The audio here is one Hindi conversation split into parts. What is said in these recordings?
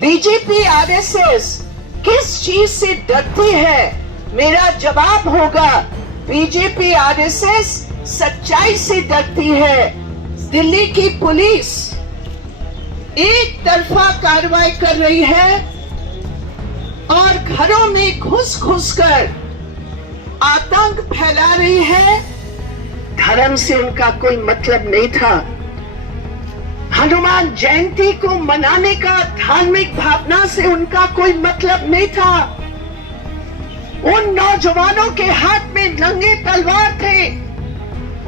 बीजेपी आरएसएस किस चीज से डरती है? मेरा जवाब होगा, बीजेपी आरएसएस सच्चाई से डरती है। दिल्ली की पुलिस एक तरफा कार्रवाई कर रही है और घरों में घुस घुसकर आतंक फैला रही है। धर्म से उनका कोई मतलब नहीं था। हनुमान जयंती को मनाने का धार्मिक भावना से उनका कोई मतलब नहीं था। उन नौजवानों के हाथ में नंगे तलवार थे,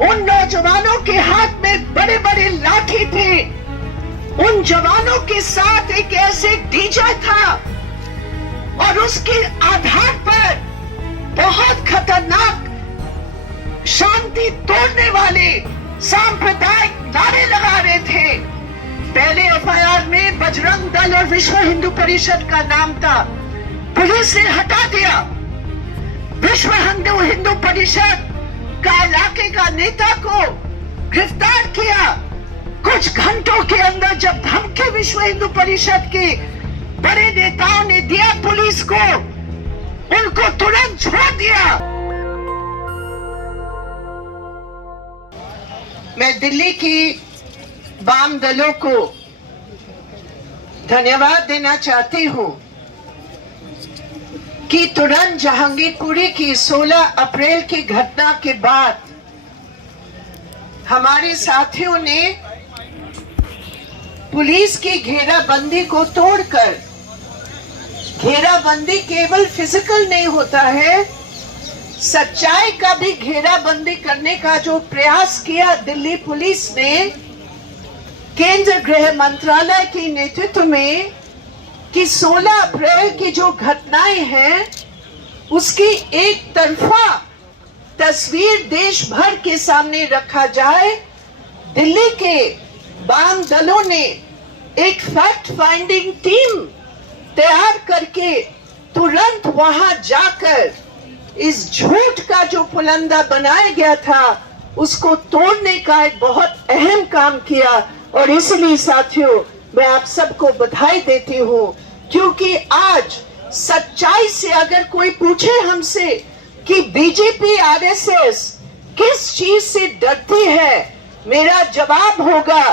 उन नौजवानों के हाथ में बड़े बड़े लाठी थे, उन जवानों के साथ एक ऐसे डीजे था और उसके आधार पर बहुत खतरनाक शांति तोड़ने वाले सांप्रदायिक नारे लगा रहे थे। पहले एफआईआर में बजरंग दल और विश्व हिंदू परिषद का नाम था, पुलिस ने हटा दिया। विश्व हिंदू परिषद का इलाके का नेता को गिरफ्तार किया। कुछ घंटों के अंदर जब धमकी विश्व हिंदू परिषद के बड़े नेताओं ने दिया पुलिस को, उनको तुरंत छोड़ दिया। मैं दिल्ली की वाम दलों को धन्यवाद देना चाहती हूं कि तुरंत जहांगीरपुरी की 16 अप्रैल की घटना के बाद हमारे साथियों ने पुलिस की घेराबंदी को तोड़कर, घेराबंदी केवल फिजिकल नहीं होता है, सच्चाई का भी घेराबंदी करने का जो प्रयास किया दिल्ली पुलिस ने केंद्र गृह मंत्रालय के नेतृत्व में, कि 16 अप्रैल की जो घटनाएं हैं उसकी एक तरफा तस्वीर देश भर के सामने रखा जाए। दिल्ली के वाम दलों ने एक फैक्ट फाइंडिंग टीम तैयार करके तुरंत वहां जाकर इस झूठ का जो पुलंदा बनाया गया था उसको तोड़ने का एक बहुत अहम काम किया। और इसलिए साथियों, मैं आप सबको बधाई देती हूँ, क्योंकि आज सच्चाई से अगर कोई पूछे हमसे कि बीजेपी आरएसएस किस चीज से डरती है, मेरा जवाब होगा,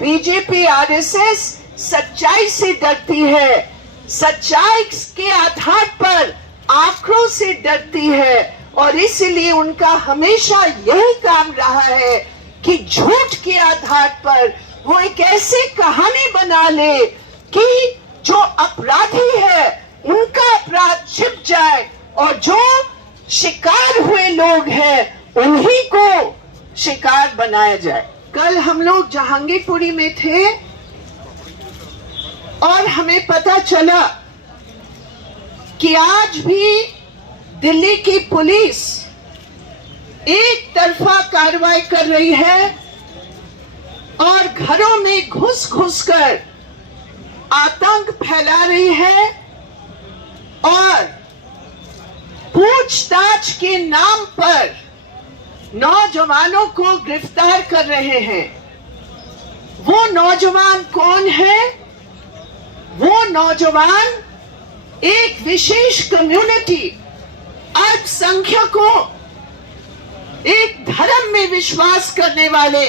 बीजेपी आरएसएस सच्चाई से डरती है। सच्चाई के आधार पर आंकड़ों से डरती है और इसलिए उनका हमेशा यही काम रहा है कि झूठ के आधार पर वो एक ऐसी कहानी बना ले कि जो अपराधी है उनका अपराध छिप जाए और जो शिकार हुए लोग हैं उन्हीं को शिकार बनाया जाए। कल हम लोग जहांगीरपुरी में थे और हमें पता चला कि आज भी दिल्ली की पुलिस एक तरफा कार्रवाई कर रही है और घरों में घुस घुसकर आतंक फैला रही है और पूछताछ के नाम पर नौजवानों को गिरफ्तार कर रहे हैं। वो नौजवान कौन है? वो नौजवान एक विशेष कम्युनिटी, अल्पसंख्यकों, एक धर्म में विश्वास करने वाले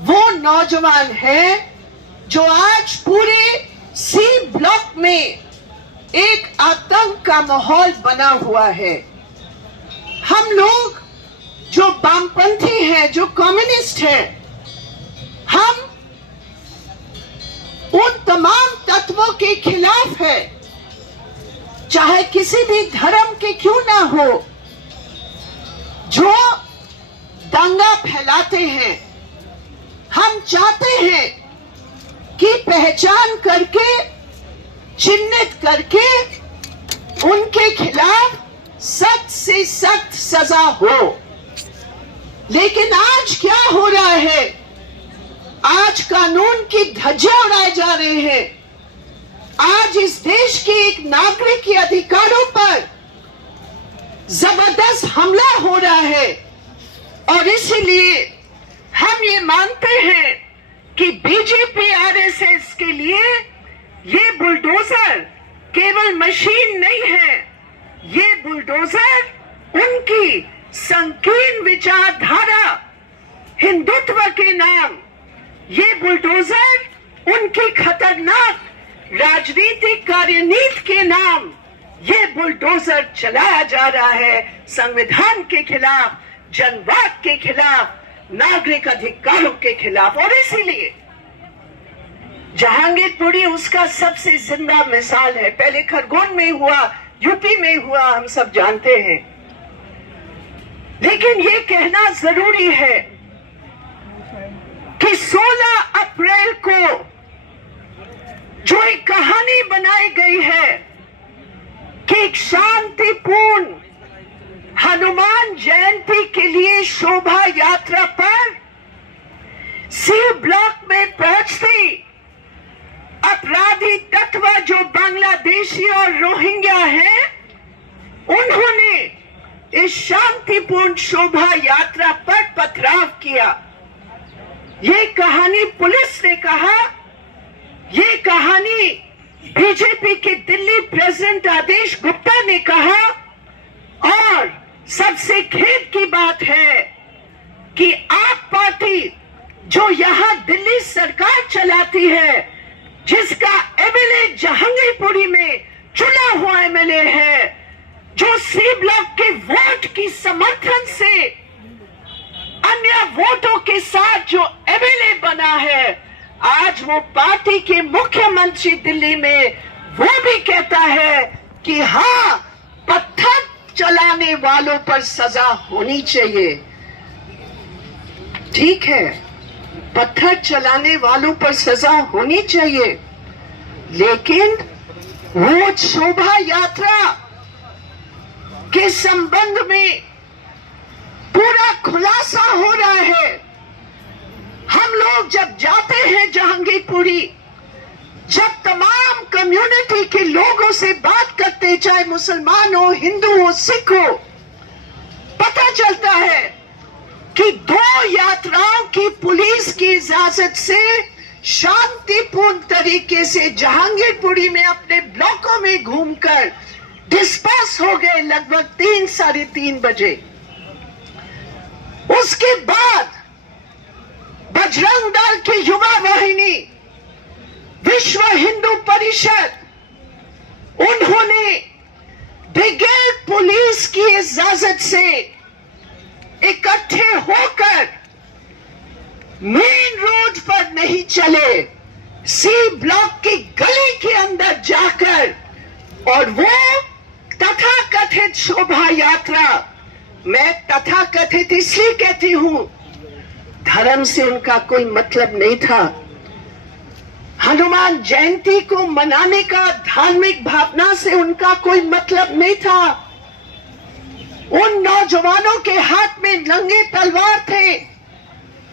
वो नौजवान है जो आज पूरे सी ब्लॉक में एक आतंक का माहौल बना हुआ है। हम लोग जो वामपंथी हैं, जो कम्युनिस्ट हैं, हम उन तमाम तत्वों के खिलाफ है, चाहे किसी भी धर्म के क्यों ना हो, जो दंगा फैलाते हैं। हम चाहते हैं कि पहचान करके, चिन्हित करके उनके खिलाफ सख्त से सख्त सजा हो। लेकिन आज क्या हो रहा है? आज कानून की धज्जियां उड़ाए जा रहे हैं। आज इस देश के एक नागरिक के अधिकारों पर जबरदस्त हमला हो रहा है और इसलिए हम ये मानते हैं कि बीजेपी आरएसएस के लिए ये बुलडोजर केवल मशीन नहीं है, ये बुलडोजर उनकी संकीर्ण विचारधारा हिंदुत्व के नाम, ये बुलडोजर उनकी खतरनाक राजनीतिक कार्यनीति के नाम, ये बुलडोजर चलाया जा रहा है संविधान के खिलाफ, जनवाद के खिलाफ, नागरिक अधिकारों के खिलाफ। और इसीलिए जहांगीरपुरी उसका सबसे जिंदा मिसाल है। पहले खरगोन में हुआ, यूपी में हुआ, हम सब जानते हैं। लेकिन ये कहना जरूरी है कि 16 अप्रैल को जो एक कहानी बनाई गई है कि एक शांतिपूर्ण हनुमान जयंती के लिए शोभा यात्रा पर सी ब्लॉक में पहुंचती अपराधी तत्व जो बांग्लादेशी और रोहिंग्या हैं, उन्होंने इस शांतिपूर्ण शोभा यात्रा पर पथराव किया। ये कहानी पुलिस ने कहा, ये कहानी बीजेपी के दिल्ली प्रेसिडेंट आदेश गुप्ता ने कहा। और सबसे खेद की बात है कि आप पार्टी जो यहां दिल्ली सरकार चलाती है, जिसका एमएलए जहांगीरपुरी में चुना हुआ एमएलए है, जो सी ब्लॉक के वोट की समर्थन से अन्य वोटों के साथ जो एमएलए बना है, आज वो पार्टी के मुख्यमंत्री दिल्ली में वो भी कहता है कि हाँ, पत्थर चलाने वालों पर सजा होनी चाहिए। ठीक है, पत्थर चलाने वालों पर सजा होनी चाहिए, लेकिन वो शोभा यात्रा के संबंध में पूरा खुलासा हो रहा है। हम लोग जब जाते हैं जहांगीरपुरी, जब तमाम कम्युनिटी के लोगों से बात करते, चाहे मुसलमान हो, हिंदू हो, सिख हो, पता चलता है कि 2 यात्राओं की पुलिस की इजाजत से शांतिपूर्ण तरीके से जहांगीरपुरी में अपने ब्लॉकों में घूमकर डिस्पर्स हो गए लगभग 3 साढ़े 3 बजे। उसके बाद बजरंग दल की युवा वाहिनी, विश्व हिंदू परिषद, उन्होंने ब्रिगेड पुलिस की इजाजत से इकट्ठे होकर मेन रोड पर नहीं चले, सी ब्लॉक की गली के अंदर जाकर, और वो तथाकथित शोभा यात्रा, मैं तथाकथित इसलिए कहती हूं, धर्म से उनका कोई मतलब नहीं था। हनुमान जयंती को मनाने का धार्मिक भावना से उनका कोई मतलब नहीं था। उन नौजवानों के हाथ में नंगे तलवार थे,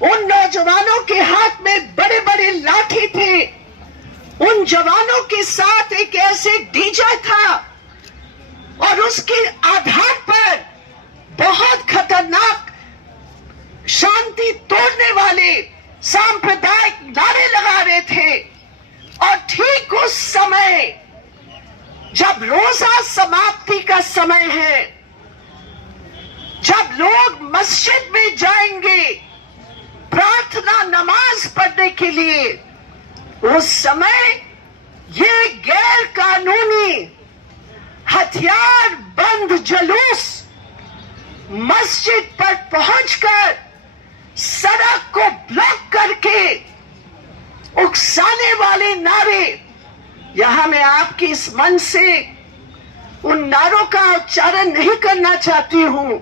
उन नौजवानों के हाथ में बड़े बड़े लाठी थे, उन जवानों के साथ एक ऐसे डीजे था, और उसके आधार पर बहुत खतरनाक शांति तोड़ने वाले सांप्रदायिक नारे लगा रहे थे। और ठीक उस समय जब रोजा समाप्ति का समय है, जब लोग मस्जिद में जाएंगे प्रार्थना नमाज पढ़ने के लिए, उस समय ये गैर कानूनी हथियार बंद जुलूस मस्जिद पर पहुंचकर सड़क को ब्लॉक करके उकसाने वाले नारे, यहां मैं आपके इस मन से उन नारों का उच्चारण नहीं करना चाहती हूं,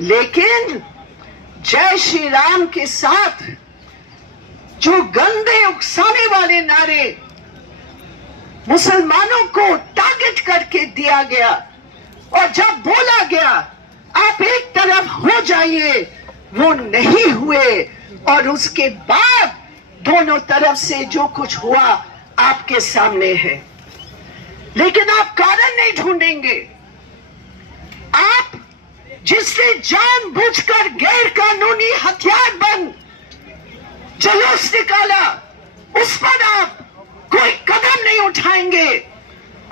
लेकिन जय श्री राम के साथ जो गंदे उकसाने वाले नारे मुसलमानों को टारगेट करके दिया गया, और जब बोला गया आप एक तरफ हो जाइए, वो नहीं हुए, और उसके बाद दोनों तरफ से जो कुछ हुआ आपके सामने है। लेकिन आप कारण नहीं ढूंढेंगे। आप जिसने जानबूझकर गैर कानूनी हथियार बंद जुलूस निकाला, उस पर आप कोई कदम नहीं उठाएंगे।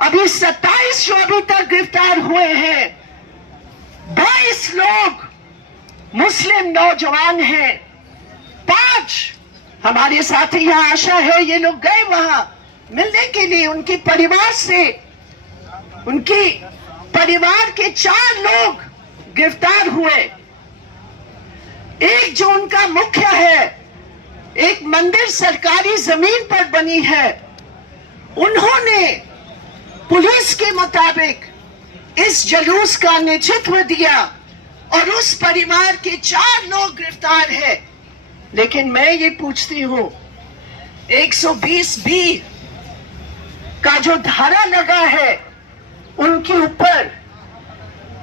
अभी 27 जो अभी तक गिरफ्तार हुए हैं, 22 लोग मुस्लिम नौजवान हैं, 5 हमारे साथी यहाँ आशा है, ये लोग गए वहां मिलने के लिए उनके परिवार से। उनकी परिवार के 4 लोग गिरफ्तार हुए। एक जो उनका मुखिया है, एक मंदिर सरकारी जमीन पर बनी है, उन्होंने पुलिस के मुताबिक इस जुलूस का नेतृत्व दिया और उस परिवार के 4 लोग गिरफ्तार हैं। लेकिन मैं ये पूछती हूं, 120B का जो धारा लगा है उनके ऊपर,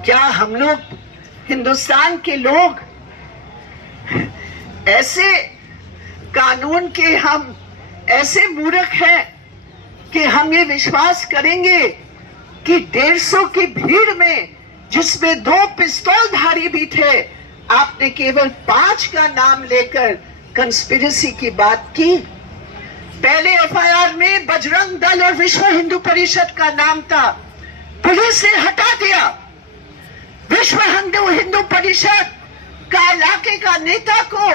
क्या हम लोग हिंदुस्तान के लोग ऐसे कानून के हम ऐसे मूर्ख हैं कि हम ये विश्वास करेंगे कि 150 की भीड़ में, जिसमें 2 पिस्तौलधारी भी थे, आपने केवल 5 का नाम लेकर कंस्पिरेसी की बात की? पहले FIR में बजरंग दल और विश्व हिंदू परिषद का नाम था, पुलिस ने हटा दिया। विश्व हिंदू परिषद का इलाके का नेता को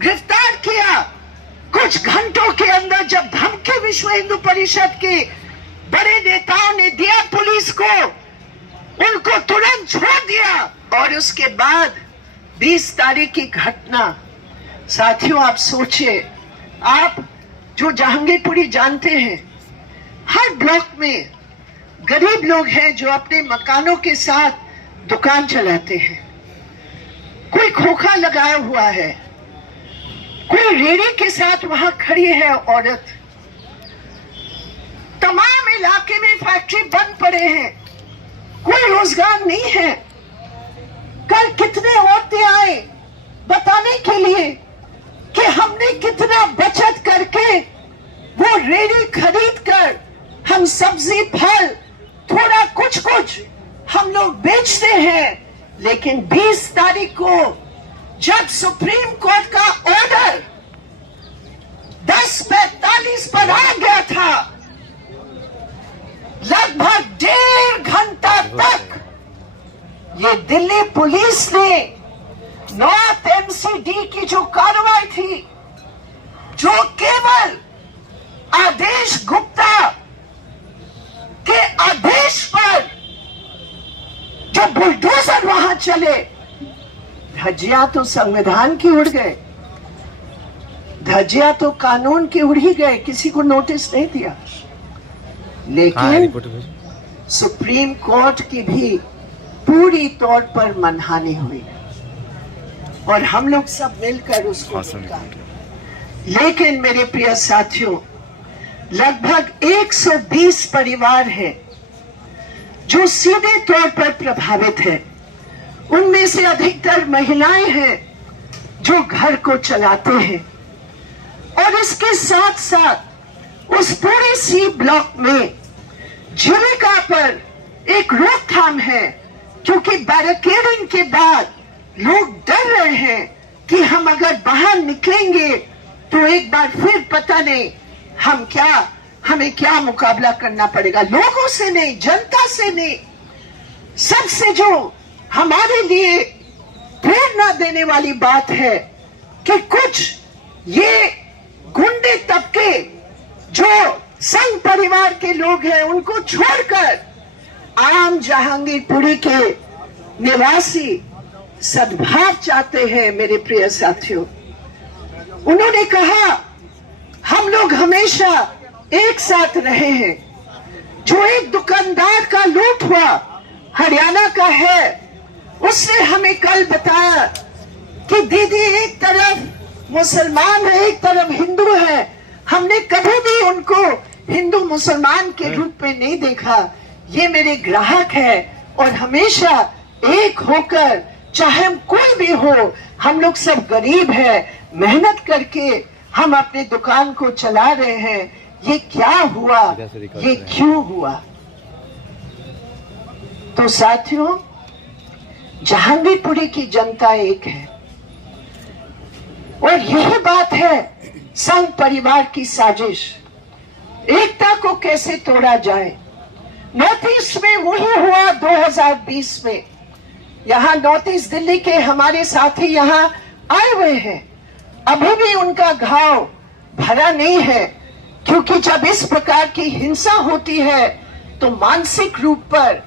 गिरफ्तार किया। कुछ घंटों के अंदर जब धमकी विश्व हिंदू परिषद के बड़े नेताओं ने दिया पुलिस को, उनको तुरंत छोड़ दिया। और उसके बाद 20 तारीख की घटना, साथियों आप सोचिए, आप जो जहांगीरपुरी जानते हैं, हर ब्लॉक में गरीब लोग हैं जो अपने मकानों के साथ दुकान चलाते हैं। कोई खोखा लगाया हुआ है, कोई रेड़ी के साथ वहां खड़ी है औरत। तमाम इलाके में फैक्ट्री बंद पड़े हैं, कोई रोजगार नहीं है। कल कितने औरतें आए बताने के लिए कि हमने कितना बचत करके वो रेड़ी खरीद कर हम सब्जी फल थोड़ा कुछ हम लोग बेचते हैं। लेकिन 20 तारीख को जब सुप्रीम कोर्ट का ऑर्डर 10:45 पर आ गया था, लगभग 1.5 घंटा तक ये दिल्ली पुलिस ने नॉर्थ MCD की जो कार्रवाई थी, जो केवल आदेश गुप्ता के आदेश पर जो बुलडोजर वहां चले, धज्जियां तो संविधान की उड़ गए, धज्जियां तो कानून की उड़ ही गए, किसी को नोटिस नहीं दिया। लेकिन सुप्रीम कोर्ट की भी पूरी तौर पर मनहानि हुई और हम लोग सब मिलकर उसको रोका। लेकिन मेरे प्रिय साथियों, लगभग 120 परिवार हैं जो सीधे तौर पर प्रभावित हैं। उनमें से अधिकतर महिलाएं हैं जो घर को चलाते हैं। और इसके साथ साथ उस पूरे C ब्लॉक में जीविका पर एक रोकथाम है, क्योंकि बैरिकेडिंग के बाद लोग डर रहे हैं कि हम अगर बाहर निकलेंगे तो एक बार फिर पता नहीं हमें क्या मुकाबला करना पड़ेगा। लोगों से नहीं, जनता से नहीं, सबसे जो हमारे लिए प्रेरणा देने वाली बात है कि कुछ ये गुंडे तबके जो संघ परिवार के लोग हैं, उनको छोड़कर आम जहांगीरपुरी के निवासी सद्भाव चाहते हैं। मेरे प्रिय साथियों, उन्होंने कहा हम लोग हमेशा एक साथ रहे हैं। जो एक दुकानदार का लूट हुआ हरियाणा का है, उसने हमें कल बताया कि दीदी एक तरफ मुसलमान है, एक तरफ हिंदू है। हमने कभी भी उनको हिंदू मुसलमान के रूप में नहीं देखा। ये मेरे ग्राहक है और हमेशा एक होकर, चाहे हम कोई भी हो, हम लोग सब गरीब हैं, मेहनत करके हम अपने दुकान को चला रहे हैं। ये क्या हुआ, ये क्यों हुआ? तो साथियों, जहांगीरपुरी की जनता एक है और यही बात है संघ परिवार की साजिश। एकता को कैसे तोड़ा जाए। नॉर्थ ईस्ट में वही हुआ 2020 में। यहाँ नॉर्थ ईस्ट दिल्ली के हमारे साथी यहाँ आए हुए हैं, अभी भी उनका घाव भरा नहीं है, क्योंकि जब इस प्रकार की हिंसा होती है तो मानसिक रूप पर,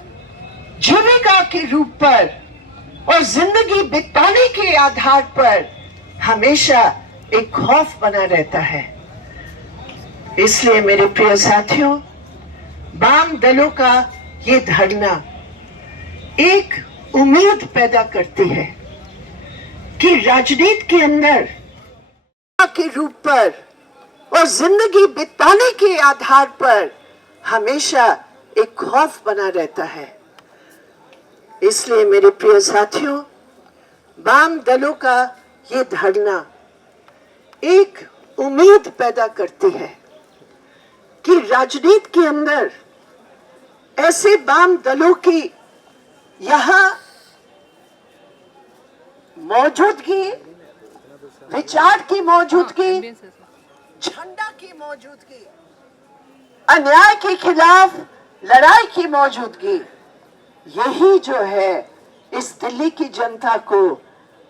जीविका के रूप पर और जिंदगी बिताने के आधार पर हमेशा एक खौफ बना रहता है। इसलिए मेरे प्रिय साथियों, वाम दलों का ये धरना एक उम्मीद पैदा करती है कि राजनीति के अंदर के रूप पर और जिंदगी बिताने के आधार पर हमेशा एक खौफ बना रहता है। इसलिए मेरे प्रिय साथियों, वाम दलों का ये धरना एक उम्मीद पैदा करती है कि राजनीति के अंदर ऐसे वाम दलों की यहां मौजूदगी, विचार की मौजूदगी, झंडा की मौजूदगी, अन्याय के खिलाफ लड़ाई की मौजूदगी, यही जो है इस दिल्ली की जनता को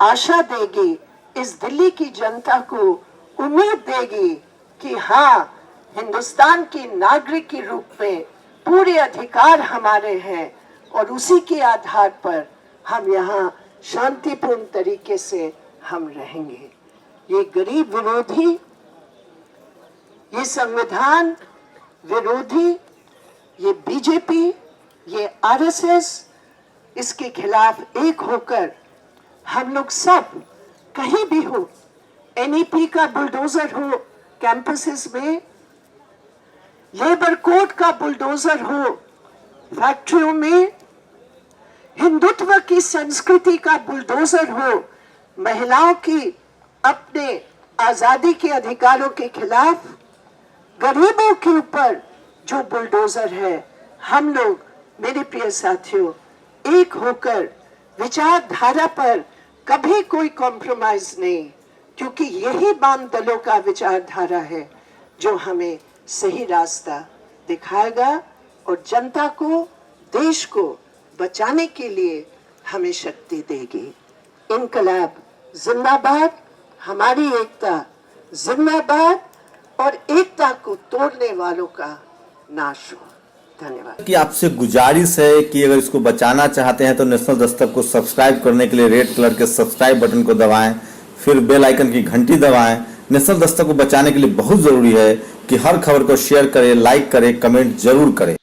आशा देगी, इस दिल्ली की जनता को उम्मीद देगी कि हाँ, हिंदुस्तान के नागरिक के रूप में पूरे अधिकार हमारे हैं और उसी के आधार पर हम यहाँ शांतिपूर्ण तरीके से हम रहेंगे। ये गरीब विरोधी, ये संविधान विरोधी, ये बीजेपी, ये आरएसएस, इसके खिलाफ एक होकर हम लोग सब कहीं भी हो, एनईपी का बुलडोजर हो कैंपसेस में, लेबर कोड का बुलडोजर हो फैक्ट्रियों में, हिंदुत्व की संस्कृति का बुलडोजर हो महिलाओं की अपने आजादी के अधिकारों के खिलाफ, गरीबों के ऊपर जो बुलडोजर है, हम लोग मेरे प्रिय साथियों एक होकर विचारधारा पर कभी कोई कॉम्प्रोमाइज नहीं, क्योंकि यही वाम दलों का विचारधारा है जो हमें सही रास्ता दिखाएगा और जनता को, देश को बचाने के लिए हमें शक्ति देगी। इनकलाब जिंदाबाद, हमारी एकता जिंदाबाद और एकता को तोड़ने वालों का नाश हो। धन्यवाद। कि आपसे गुजारिश है कि अगर इसको बचाना चाहते हैं तो नेशनल दस्तक को सब्सक्राइब करने के लिए रेड कलर के सब्सक्राइब बटन को दबाएं, फिर बेल आइकन की घंटी दबाएं। नेशनल दस्तक को बचाने के लिए बहुत जरूरी है कि हर खबर को शेयर करें, लाइक करें, कमेंट जरूर करें।